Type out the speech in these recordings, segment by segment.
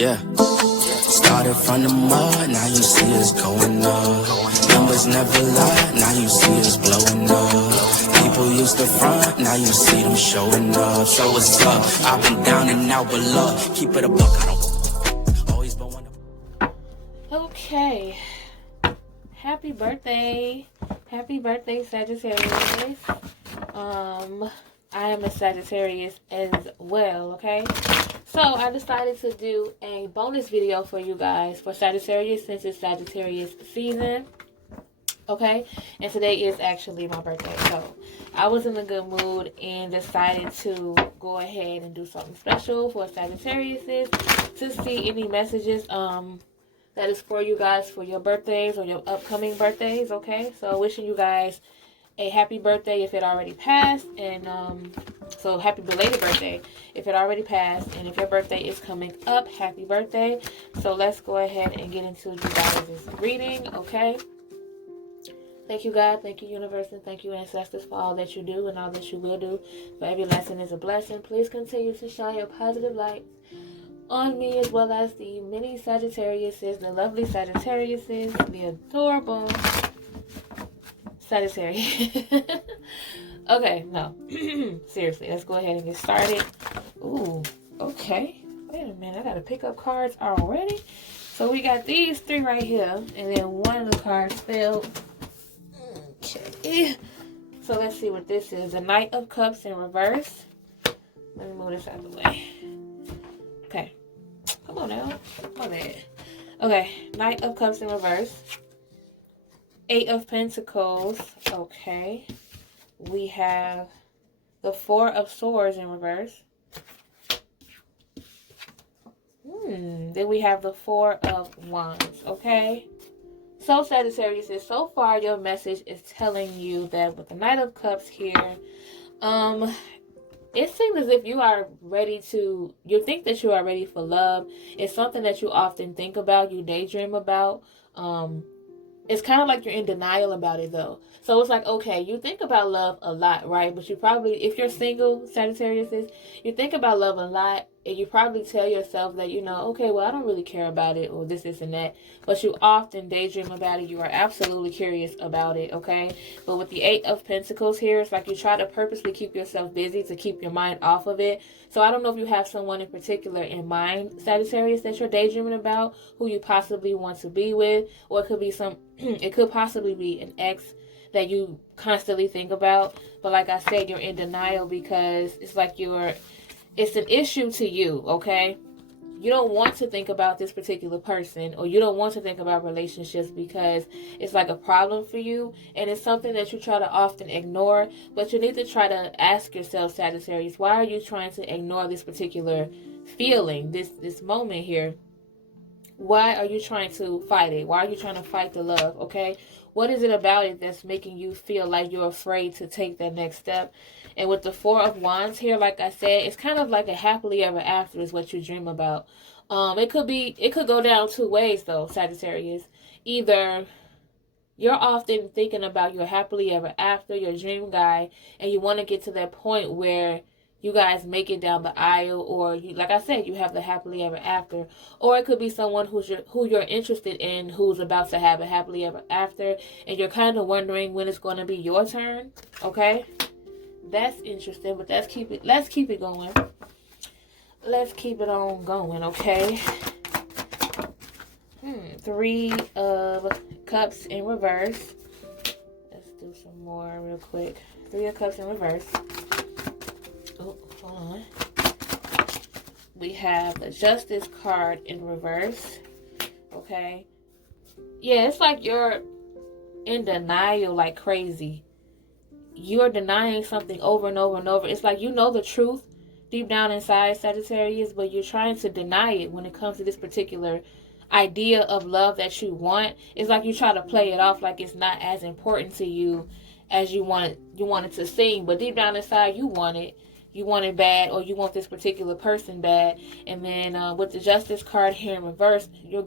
Yeah. Started from the mud, now you see us going up. Numbers never lie, now you see us blowing up. People used to front, now you see them showing up. So what's up? I've been down and out, but love, keep it a buck. I don't always but one. Okay. Happy birthday. Happy birthday, Sagittarius. I am a Sagittarius as well, okay? So I decided to do a bonus video for you guys for Sagittarius since it's Sagittarius season. Okay, and today is actually my birthday, so I was in a good mood and decided to go ahead and do something special for Sagittarius to see any messages that is for you guys for your birthdays or your upcoming birthdays. Okay, so wishing you guys a happy birthday if it already passed, and so happy belated birthday if it already passed, and if your birthday is coming up, happy birthday. So let's go ahead and get into you guys' reading. Okay, thank you, God, thank you, universe, and thank you, ancestors, for all that you do and all that you will do. For every lesson is a blessing. Please continue to shine your positive light on me, as well as the many Sagittariuses, the lovely Sagittariuses, the adorable Sagittarius. Okay, no. Seriously, let's go ahead and get started. Ooh, okay. Wait a minute, I gotta pick up cards already. So we got these three right here, and then one of the cards fell. Okay. So let's see what this is. The Knight of Cups in reverse. Let me move this out of the way. Okay. Come on now. My bad. Okay, Knight of Cups in reverse. Eight of Pentacles. Okay. We have the Four of Swords in reverse. Then we have the Four of Wands. Okay. So Sagittarius, so far your message is telling you that with the Knight of Cups here, it seems as if you are ready to, you think that you are ready for love. It's something that you often think about, you daydream about. It's kind of like you're in denial about it, though. So it's like, okay, you think about love a lot, right? But you probably, if you're single, Sagittarius, you think about love a lot, and you probably tell yourself that, you know, okay, well, I don't really care about it, or this, and that. But you often daydream about it. You are absolutely curious about it, okay? But with the Eight of Pentacles here, it's like you try to purposely keep yourself busy to keep your mind off of it. So I don't know if you have someone in particular in mind, Sagittarius, that you're daydreaming about, who you possibly want to be with, or it could be it could possibly be an ex that you constantly think about. But like I said, you're in denial because it's like it's an issue to you, okay? You don't want to think about this particular person, or you don't want to think about relationships because it's like a problem for you, and it's something that you try to often ignore. But you need to try to ask yourself, Sagittarius, why are you trying to ignore this particular feeling, this moment here? Why are you trying to fight it? Why are you trying to fight the love, okay? What is it about it that's making you feel like you're afraid to take that next step? And with the Four of Wands here, like I said, it's kind of like a happily ever after is what you dream about. It could go down two ways, though, Sagittarius. Either you're often thinking about your happily ever after, your dream guy, and you want to get to that point where you guys make it down the aisle, or you, like I said, you have the happily ever after. Or it could be someone who you're interested in, who's about to have a happily ever after, and you're kind of wondering when it's going to be your turn. Okay, that's interesting, but let's keep it going. Let's keep it on going. Okay. Three of Cups in reverse. Let's do some more real quick. Three of Cups in reverse. Oh, hold on. We have the Justice card in reverse. Okay. Yeah, it's like you're in denial like crazy. You're denying something over and over and over. It's like you know the truth deep down inside, Sagittarius, but you're trying to deny it when it comes to this particular idea of love that you want. It's like you try to play it off like it's not as important to you as you want it to seem. But deep down inside, you want it. You want it bad, or you want this particular person bad. And then with the Justice card here in reverse, you're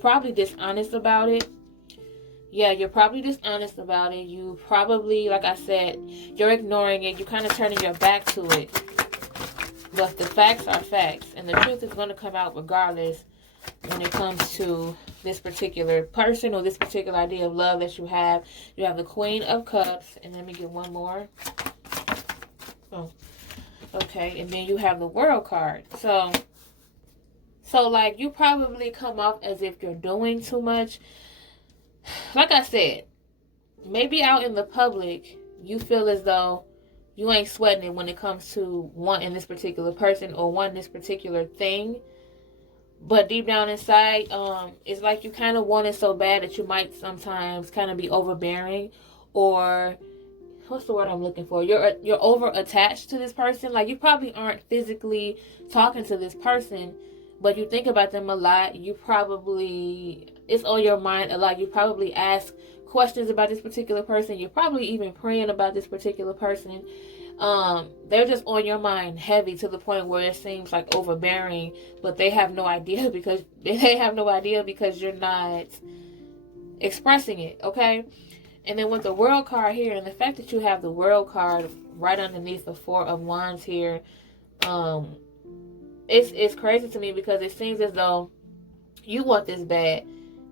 probably dishonest about it. Yeah, you're probably dishonest about it. You probably, like I said, you're ignoring it. You're kind of turning your back to it. But the facts are facts, and the truth is going to come out regardless when it comes to this particular person or this particular idea of love that you have. You have the Queen of Cups, and let me get one more. Oh, okay, and then you have the World card. So like, you probably come off as if you're doing too much. Like I said, maybe out in the public, you feel as though you ain't sweating it when it comes to wanting this particular person or wanting this particular thing. But deep down inside, it's like you kind of want it so bad that you might sometimes kind of be overbearing, or what's the word I'm looking for? You're over attached to this person. Like, you probably aren't physically talking to this person, but you think about them a lot. You probably, it's on your mind a lot. You probably ask questions about this particular person. You're probably even praying about this particular person. They're just on your mind heavy to the point where it seems like overbearing, but they have no idea because you're not expressing it, okay? And then with the World card here, and the fact that you have the World card right underneath the Four of Wands here, it's crazy to me because it seems as though you want this bad.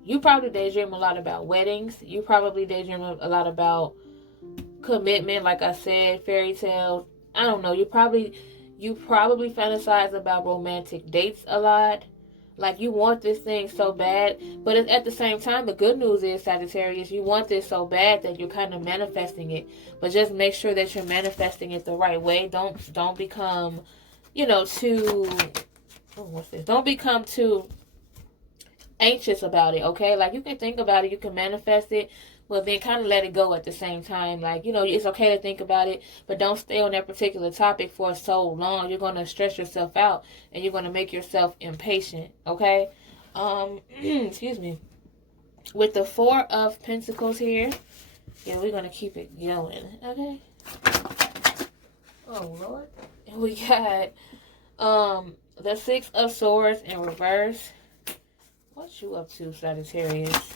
You probably daydream a lot about weddings. You probably daydream a lot about commitment, like I said, fairy tales. I don't know. You probably fantasize about romantic dates a lot. Like, you want this thing so bad, but at the same time, the good news is, Sagittarius, you want this so bad that you're kind of manifesting it. But just make sure that you're manifesting it the right way. Don't become, too. What's this? Don't become too anxious about it. Okay, like, you can think about it, you can manifest it, but then kind of let it go at the same time. Like, it's okay to think about it, but don't stay on that particular topic for so long. You're going to stress yourself out, and you're going to make yourself impatient, okay? Excuse me. With the Four of Pentacles here, yeah, we're going to keep it going, okay? Oh, Lord. And we got the Six of Swords in reverse. What you up to, Sagittarius?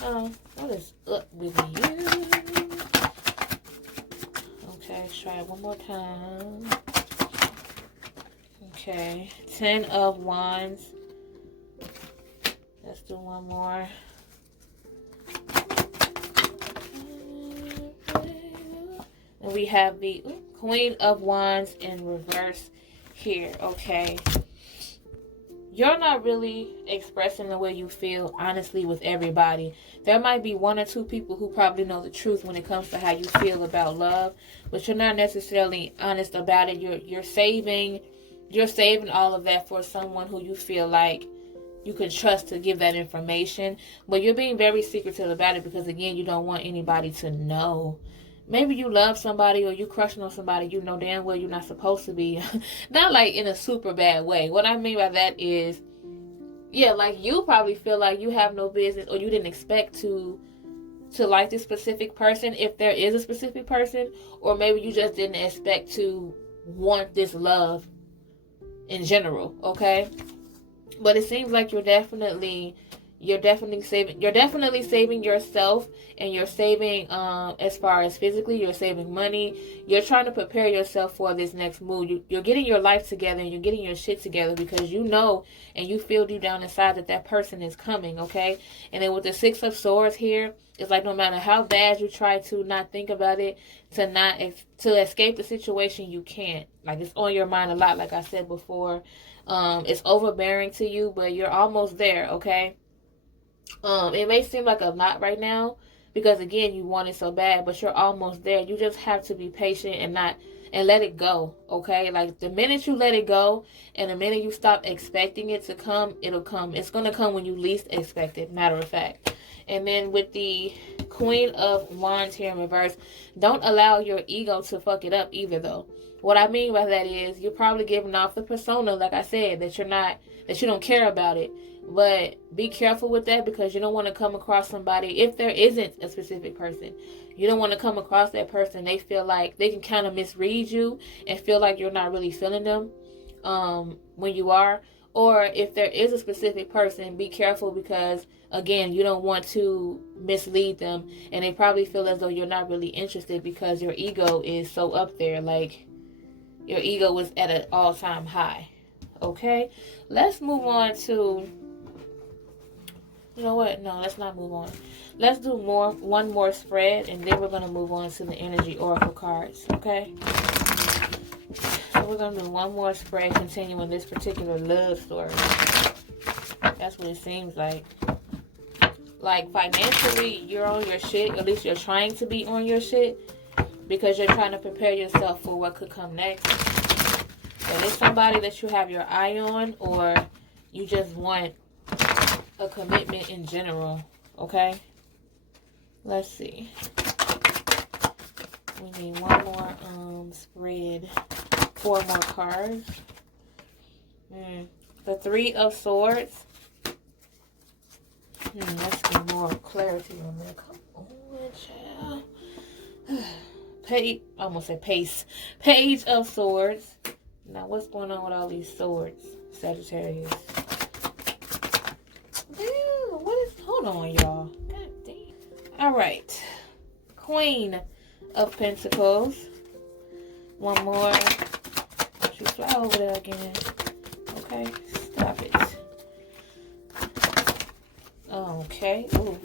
What is up with you? Okay, let's try it one more time. Okay, 10 of Wands. Let's do one more. And we have the Queen of Wands in reverse here, okay? You're not really expressing the way you feel, honestly, with everybody. There might be one or two people who probably know the truth when it comes to how you feel about love, but you're not necessarily honest about it. You're saving all of that for someone who you feel like you can trust to give that information. But you're being very secretive about it because, again, you don't want anybody to know. Maybe you love somebody or you crushing on somebody you know damn well you're not supposed to be. Not like in a super bad way. What I mean by that is, yeah, like, you probably feel like you have no business or you didn't expect to like this specific person, if there is a specific person, or maybe you just didn't expect to want this love in general, okay? But it seems like you're definitely saving yourself, and you're saving as far as physically, you're saving money. You're trying to prepare yourself for this next move. You're getting your life together, and you're getting your shit together because you know and you feel deep down inside that person is coming, okay? And then with the Six of Swords here, it's like no matter how bad you try to not think about it, to escape the situation, you can't. Like, it's on your mind a lot, like I said before. It's overbearing to you, but you're almost there, okay? It may seem like a lot right now because, again, you want it so bad, but you're almost there. You just have to be patient and let it go, okay? Like, the minute you let it go and the minute you stop expecting it to come, it'll come. It's going to come when you least expect it, matter of fact. And then with the Queen of Wands here in reverse, don't allow your ego to fuck it up either, though. What I mean by that is you're probably giving off the persona, like I said, that you don't care about it. But be careful with that because you don't want to come across somebody, if there isn't a specific person, you don't want to come across that person. They feel like they can kind of misread you and feel like you're not really feeling them when you are. Or if there is a specific person, be careful because, again, you don't want to mislead them. And they probably feel as though you're not really interested because your ego is so up there. Like, your ego was at an all-time high. Okay, let's move on to, you know what, no, let's not move on. Let's do one more spread, and then we're going to move on to the energy oracle cards. Okay, so we're going to do one more spread, continuing this particular love story. That's what it seems like. Like, financially, you're on your shit. At least you're trying to be on your shit, because you're trying to prepare yourself for what could come next. But it's somebody that you have your eye on, or you just want a commitment in general. Okay? Let's see. We need one more spread. 4 more cards. The 3 of Swords. Let's get more clarity on that. Come on, child. Almost said pace. Page of Swords. Now, what's going on with all these swords, Sagittarius? Damn, hold on, y'all. God damn. All right. Queen of Pentacles. One more. Don't you fly over there again. Okay, stop it. Okay. Ooh.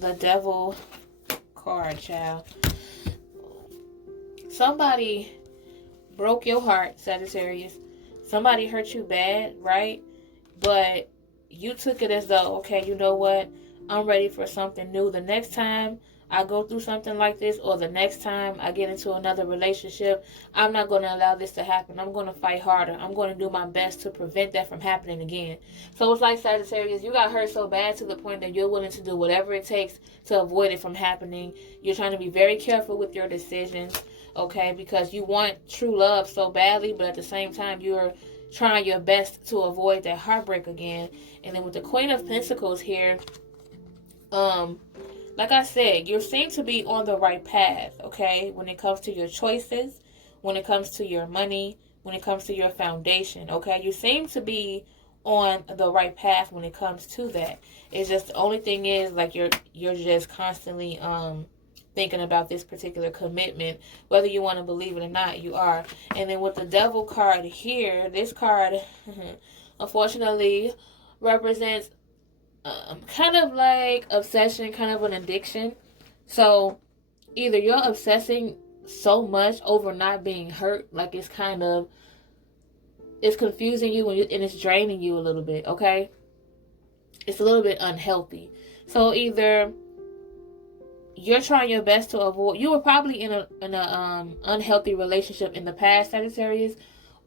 The Devil card, child. Somebody broke your heart, Sagittarius. Somebody hurt you bad, right? But you took it as though, okay, you know what? I'm ready for something new. The next time I go through something like this, or the next time I get into another relationship, I'm not going to allow this to happen. I'm going to fight harder. I'm going to do my best to prevent that from happening again. So it's like, Sagittarius, you got hurt so bad to the point that you're willing to do whatever it takes to avoid it from happening. You're trying to be very careful with your decisions, okay? Because you want true love so badly, but at the same time, you're trying your best to avoid that heartbreak again. And then with the Queen of Pentacles here, like I said, you seem to be on the right path, okay? When it comes to your choices, when it comes to your money, when it comes to your foundation, okay? You seem to be on the right path when it comes to that. It's just, the only thing is, like, you're just constantly thinking about this particular commitment. Whether you want to believe it or not, you are. And then with the Devil card here, this card, unfortunately, represents kind of like obsession, kind of an addiction. So either you're obsessing so much over not being hurt, like it's confusing you, and it's draining you a little bit, okay? It's a little bit unhealthy. So either you're trying your best to avoid, you were probably in a unhealthy relationship in the past, Sagittarius,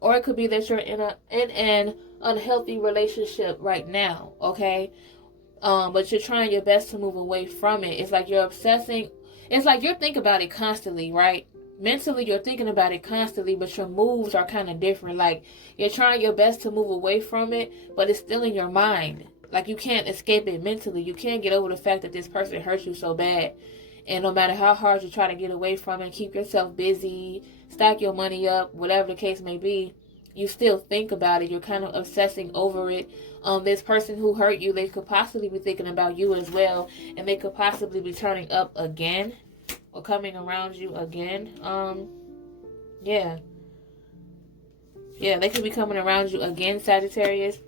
or it could be that you're in an unhealthy relationship right now, okay? But you're trying your best to move away from it. It's like you're obsessing. It's like you're thinking about it constantly, right? Mentally, you're thinking about it constantly, but your moves are kind of different. Like, you're trying your best to move away from it, but it's still in your mind. Like, you can't escape it mentally. You can't get over the fact that this person hurt you so bad. And no matter how hard you try to get away from it, keep yourself busy, stack your money up, whatever the case may be, you still think about it. You're kind of obsessing over it. This person who hurt you, they could possibly be thinking about you as well, and they could possibly be turning up again or coming around you again. Yeah, they could be coming around you again, Sagittarius.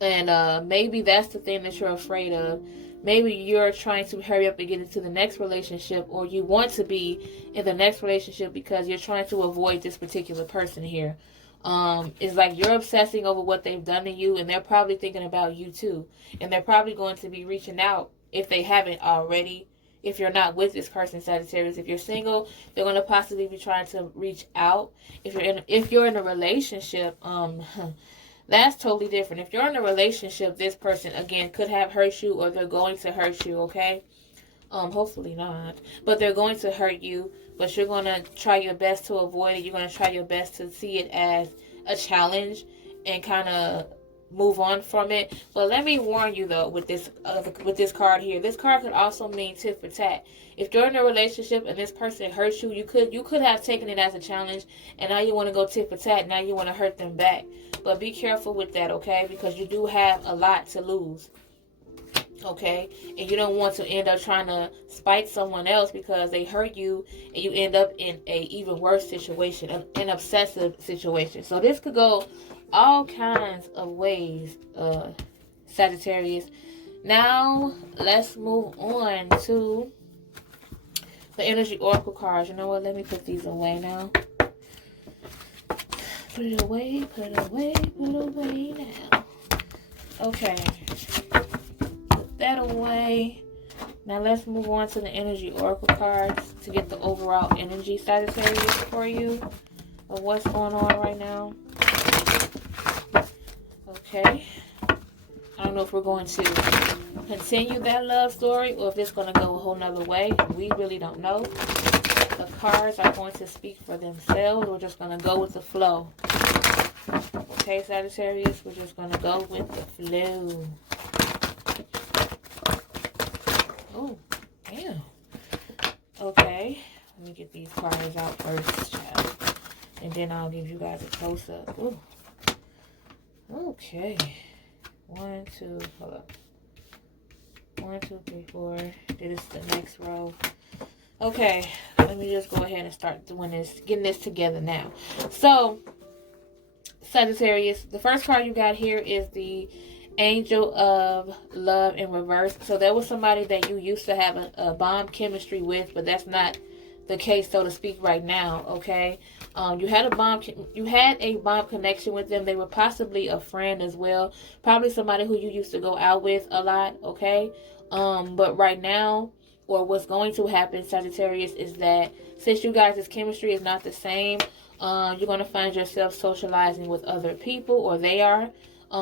And maybe that's the thing that you're afraid of. Maybe you're trying to hurry up and get into the next relationship, or you want to be in the next relationship because you're trying to avoid this particular person here. It's like you're obsessing over what they've done to you, and they're probably thinking about you too. And they're probably going to be reaching out if they haven't already. If you're not with this person, Sagittarius, if you're single, they're going to possibly be trying to reach out. If you're in a relationship, that's totally different. If you're in a relationship, this person again could have hurt you, or they're going to hurt you, okay? Hopefully not. But they're going to hurt you, but you're going to try your best to avoid it. You're going to try your best to see it as a challenge and kind of move on from it. But let me warn you though, with this card here, this card could also mean tit for tat. If you're in a relationship and this person hurts you, you could have taken it as a challenge, and now you want to go tit for tat. Now you want to hurt them back. But be careful with that, okay? Because you do have a lot to lose. Okay, and you don't want to end up trying to spite someone else because they hurt you, and you end up in a even worse situation, an obsessive situation. So this could go all kinds of ways, Sagittarius. Now let's move on to the energy oracle cards. You know what? Let me put these away now. Put it away, put it away, put it away now. Okay. That away. Now let's move on to the energy oracle cards to get the overall energy, Sagittarius, for you of what's going on right now. Okay. I don't know if we're going to continue that love story or if it's going to go a whole nother way. We really don't know. The cards are going to speak for themselves. We're just going to go with the flow. Okay, Sagittarius, we're just going to go with the flow. Oh, damn. Okay, let me get these cards out first, child. And then I'll give you guys a close-up. Ooh. Okay. 1, 2, hold up. 1, 2, 3, 4. This is the next row. Okay, let me just go ahead and start doing this, getting this together now. So, Sagittarius, the first card you got here is the Angel of Love in reverse. So there was somebody that you used to have a bomb chemistry with, but that's not the case, so to speak, right now. Okay, you had a bomb connection with them. They were possibly a friend as well, probably somebody who you used to go out with a lot. Okay, but right now, or what's going to happen, Sagittarius, is that since you guys' chemistry is not the same, you're going to find yourself socializing with other people, or they are.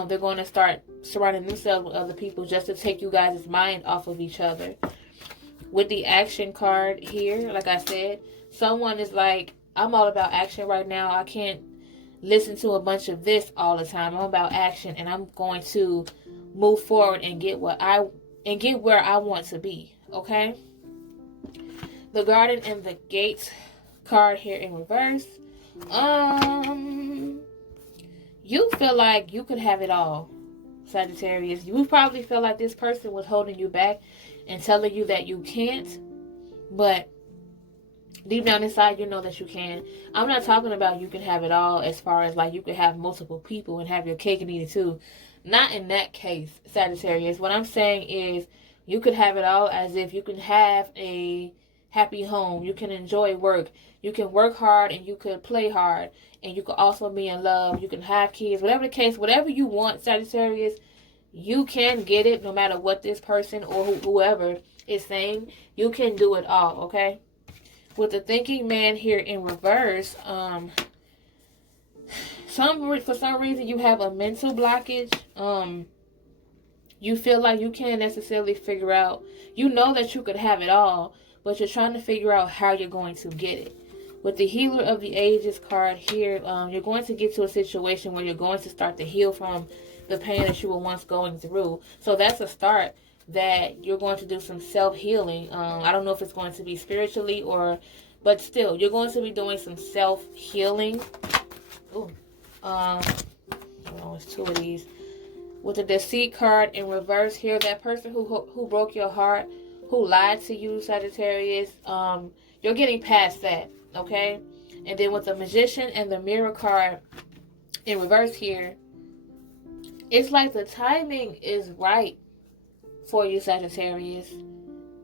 They're going to start surrounding themselves with other people just to take you guys' mind off of each other. With the action card here, like I said, someone is like, I'm all about action right now. I can't listen to a bunch of this all the time. I'm about action, and I'm going to move forward and get where I want to be. Okay? The Garden and the Gates card here in reverse. You feel like you could have it all, Sagittarius. You probably feel like this person was holding you back and telling you that you can't, but deep down inside, you know that you can. I'm not talking about you can have it all as far as like you could have multiple people and have your cake and eat it too. Not in that case, Sagittarius. What I'm saying is you could have it all as if you can have a happy home. You can enjoy work. You can work hard and you could play hard. And you could also be in love. You can have kids. Whatever the case, whatever you want, Sagittarius, you can get it no matter what this person or whoever is saying. You can do it all, okay? With the Thinking Man here in reverse, for some reason you have a mental blockage. You feel like you can't necessarily figure out. You know that you could have it all, but you're trying to figure out how you're going to get it. With the Healer of the Ages card here, you're going to get to a situation where you're going to start to heal from the pain that you were once going through. So that's a start that you're going to do some self-healing. I don't know if it's going to be spiritually but still, you're going to be doing some self-healing. Ooh. It's two of these. With the Deceit card in reverse here, that person who broke your heart, who lied to you, Sagittarius, you're getting past that. Okay, and then with the Magician and the Mirror card in reverse here, it's like the timing is right for you, Sagittarius.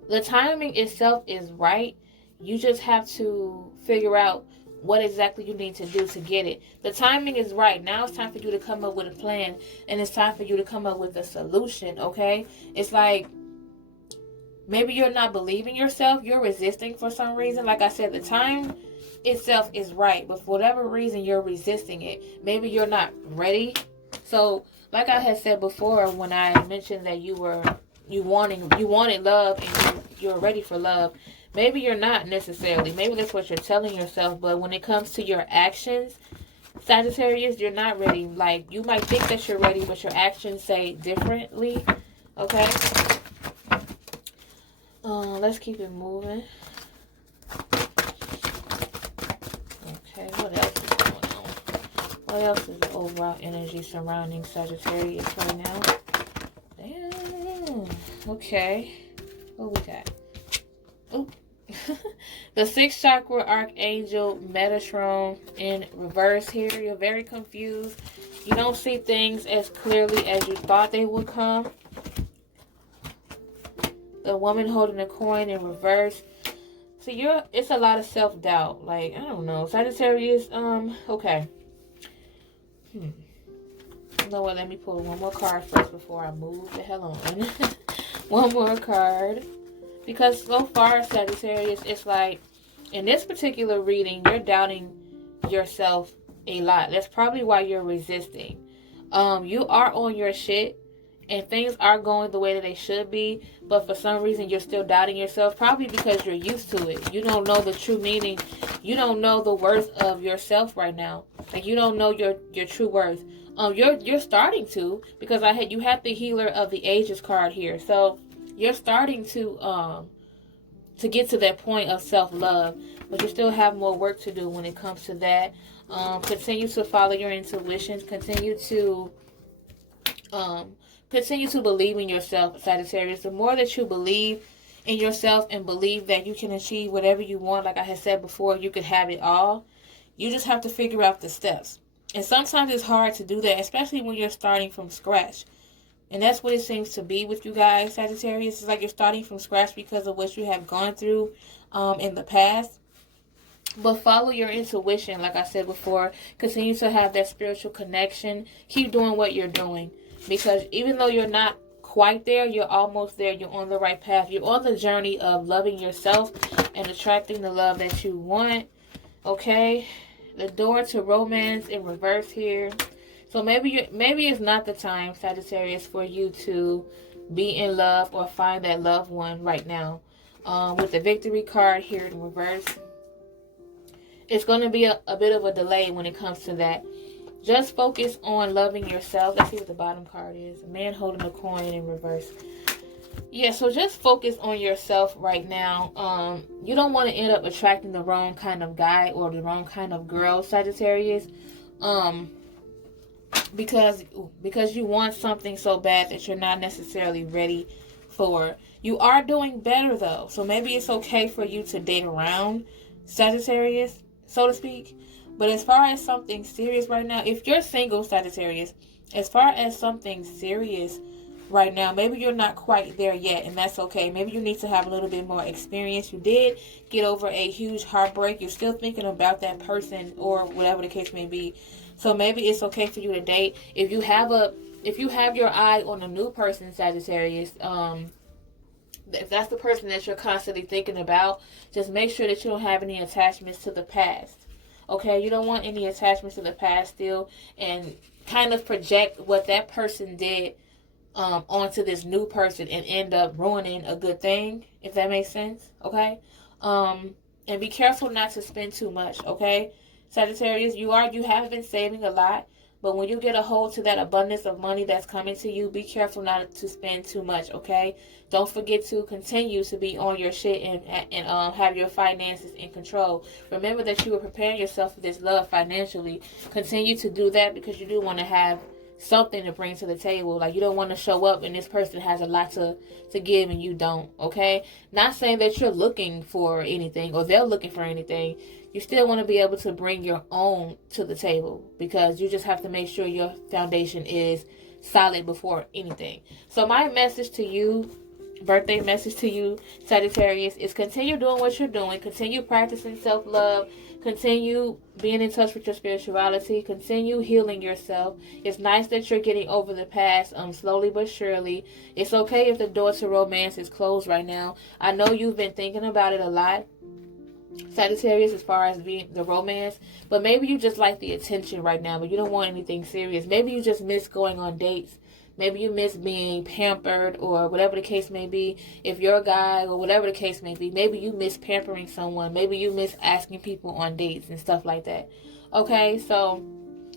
The timing itself is right. You just have to figure out what exactly you need to do to get it. The timing is right. Now it's time for you to come up with a plan, and it's time for you to come up with a solution. Okay, it's like maybe you're not believing yourself. You're resisting for some reason. Like I said, the time itself is right, but for whatever reason, you're resisting it. Maybe you're not ready. So, like I had said before, when I mentioned that you wanted love and you're ready for love, maybe you're not necessarily. Maybe that's what you're telling yourself. But when it comes to your actions, Sagittarius, you're not ready. Like, you might think that you're ready, but your actions say differently. Okay? Let's keep it moving. Okay, what else is going on? What else is the overall energy surrounding Sagittarius right now? Damn. Okay. What we got? Oh. The 6th chakra archangel Metatron in reverse here. You're very confused. You don't see things as clearly as you thought they would come. The woman holding a coin in reverse. So it's a lot of self-doubt. Like, I don't know. Sagittarius, okay. You know what? Let me pull one more card first before I move the hell on. One more card. Because so far, Sagittarius, it's like, in this particular reading, you're doubting yourself a lot. That's probably why you're resisting. You are on your shit, and things are going the way that they should be, but for some reason, you're still doubting yourself, probably because you're used to it. You don't know the true meaning. You don't know the worth of yourself right now. Like, you don't know your true worth. You're starting to, because you had the Healer of the Ages card here. So you're starting to get to that point of self-love, but you still have more work to do when it comes to that. Continue to follow your intuitions. Continue to believe in yourself, Sagittarius. The more that you believe in yourself and believe that you can achieve whatever you want, like I had said before, you could have it all. You just have to figure out the steps. And sometimes it's hard to do that, especially when you're starting from scratch. And that's what it seems to be with you guys, Sagittarius. It's like you're starting from scratch because of what you have gone through in the past. But follow your intuition, like I said before. Continue to have that spiritual connection. Keep doing what you're doing. Because even though you're not quite there, you're almost there. You're on the right path. You're on the journey of loving yourself and attracting the love that you want. Okay? The door to romance in reverse here. So maybe it's not the time, Sagittarius, for you to be in love or find that loved one right now. With the Victory card here in reverse, it's going to be a bit of a delay when it comes to that. Just focus on loving yourself. Let's see what the bottom card is. A man holding a coin in reverse. Yeah, so just focus on yourself right now. You don't want to end up attracting the wrong kind of guy or the wrong kind of girl, Sagittarius. Because you want something so bad that you're not necessarily ready for. You are doing better though, so maybe it's okay for you to date around, Sagittarius, so to speak. But as far as something serious right now, if you're single, Sagittarius, as far as something serious right now, maybe you're not quite there yet, and that's okay. Maybe you need to have a little bit more experience. You did get over a huge heartbreak. You're still thinking about that person or whatever the case may be. So maybe it's okay for you to date. If you have your eye on a new person, Sagittarius, if that's the person that you're constantly thinking about, just make sure that you don't have any attachments to the past. Okay, you don't want any attachments to the past still, and kind of project what that person did onto this new person and end up ruining a good thing, if that makes sense. Okay, and be careful not to spend too much. Okay, Sagittarius, you have been saving a lot, but when you get a hold to that abundance of money that's coming to you, be careful not to spend too much. Okay, don't forget to continue to be on your shit and have your finances in control. Remember that you are preparing yourself for this love financially. Continue to do that, because you do want to have something to bring to the table. Like, you don't want to show up and this person has a lot to give and you don't. Okay, not saying that you're looking for anything or they're looking for anything. You still want to be able to bring your own to the table, because you just have to make sure your foundation is solid before anything. So my message to you, birthday message to you, Sagittarius, is continue doing what you're doing. Continue practicing self-love. Continue being in touch with your spirituality. Continue healing yourself. It's nice that you're getting over the past slowly but surely. It's okay if the door to romance is closed right now. I know you've been thinking about it a lot, Sagittarius, as far as being the romance, but maybe you just like the attention right now, but you don't want anything serious. Maybe you just miss going on dates. Maybe you miss being pampered, or whatever the case may be. If you're a guy, or whatever the case may be, maybe you miss pampering someone. Maybe you miss asking people on dates and stuff like that. Okay, so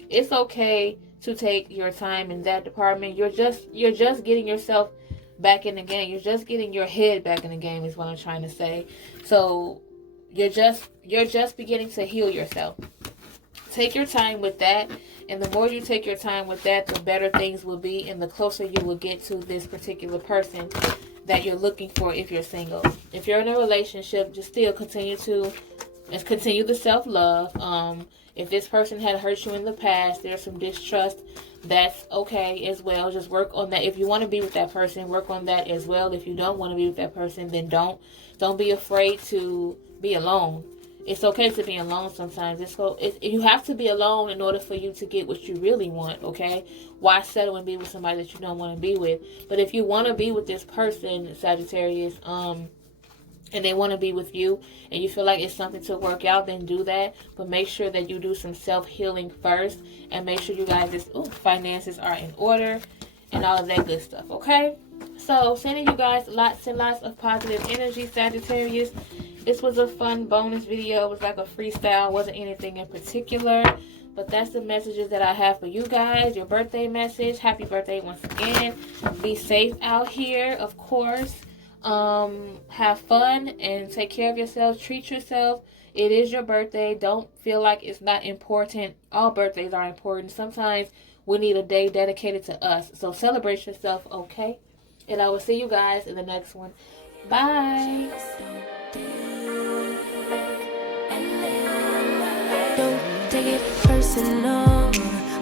it's okay to take your time in that department. You're just getting yourself back in the game. You're just getting your head back in the game is what I'm trying to say. So you're just beginning to heal yourself. Take your time with that, and the more you take your time with that, the better things will be, and the closer you will get to this particular person. that you're looking for if you're single. If you're in a relationship, just still continue the self-love. If this person had hurt you in the past, there's some distrust, that's okay as well. Just work on that. If you want to be with that person, work on that as well. If you don't want to be with that person, then don't be afraid to be alone. It's okay to be alone sometimes. You have to be alone in order for you to get what you really want, okay? Why settle and be with somebody that you don't want to be with? But if you want to be with this person, Sagittarius, and they want to be with you, and you feel like it's something to work out, then do that. But make sure that you do some self-healing first, and make sure you guys' finances are in order, and all of that good stuff, okay? So, sending you guys lots and lots of positive energy, Sagittarius. This was a fun bonus video. It was like a freestyle. It wasn't anything in particular. But that's the messages that I have for you guys. Your birthday message. Happy birthday once again. Be safe out here, of course. Have fun and take care of yourself. Treat yourself. It is your birthday. Don't feel like it's not important. All birthdays are important. Sometimes we need a day dedicated to us. So celebrate yourself, okay? And I will see you guys in the next one. Bye. Don't take it personal,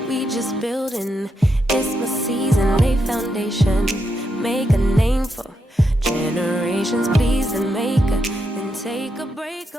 we just building. It's my season, lay foundation, make a name for generations. Please and make a, then take a break.